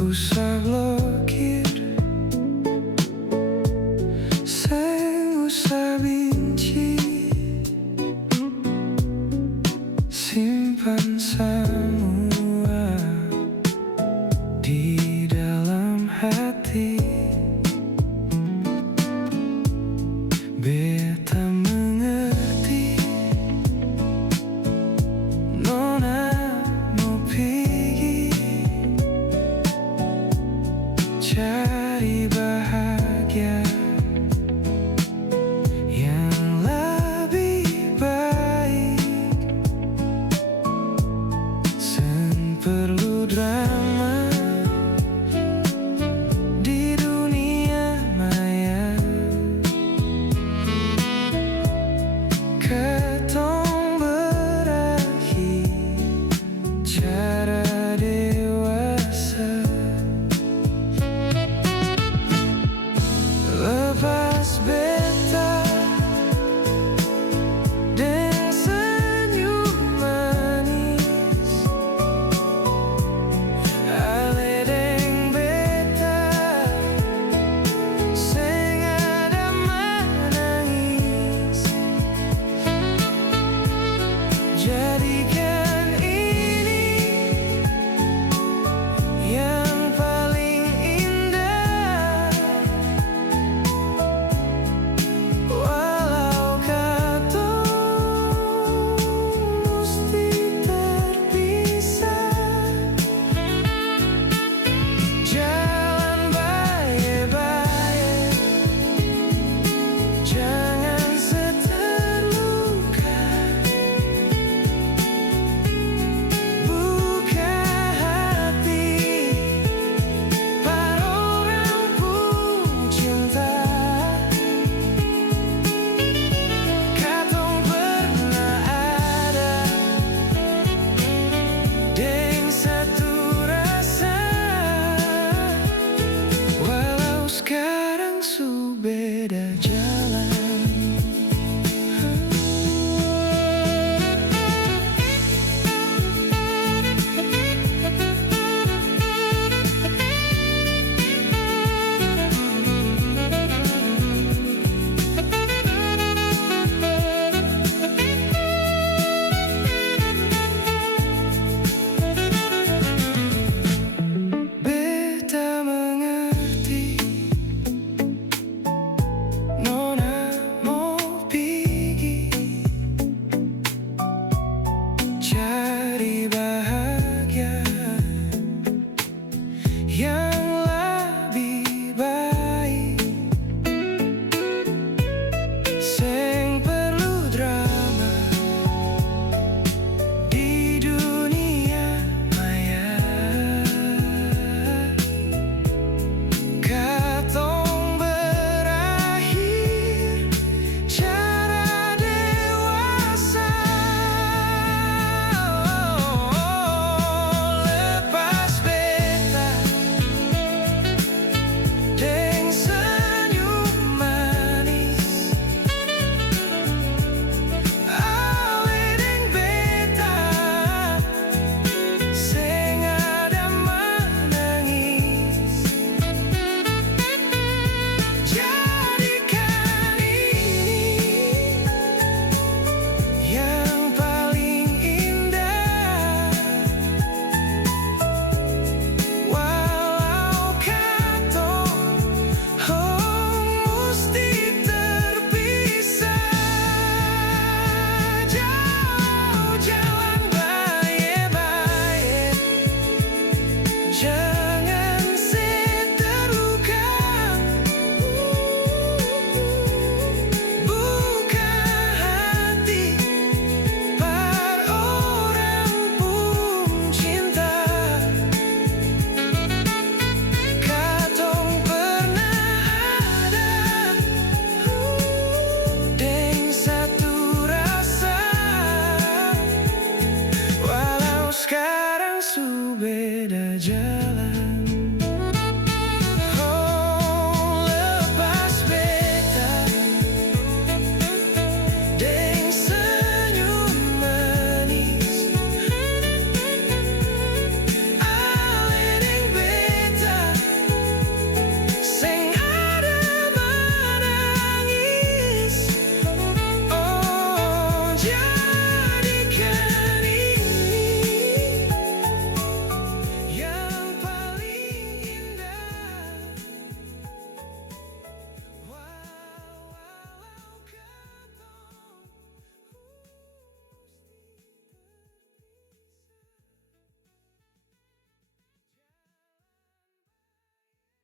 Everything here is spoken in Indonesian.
usah blokir, seng usah benci, simpan semua di dalam hati. Beta mengerti, nona mau pergi cari bahagia yang lebih baik. Sen perlu drama di dunia maya, ketong berakhir cara dewasa. Lepas beta deng senyum manis, ale deng beta seng ada menangis. Jadikan ini yang paling indah, walau katong mesti terpisah. Jalan baik-baik, jangan seterluka. Buka hati, para orang pun cinta. Katong pernah ada deng satu rasa, walau sekarang su beda jalan. Beta mengerti, nona mau pergi cari bahagia yang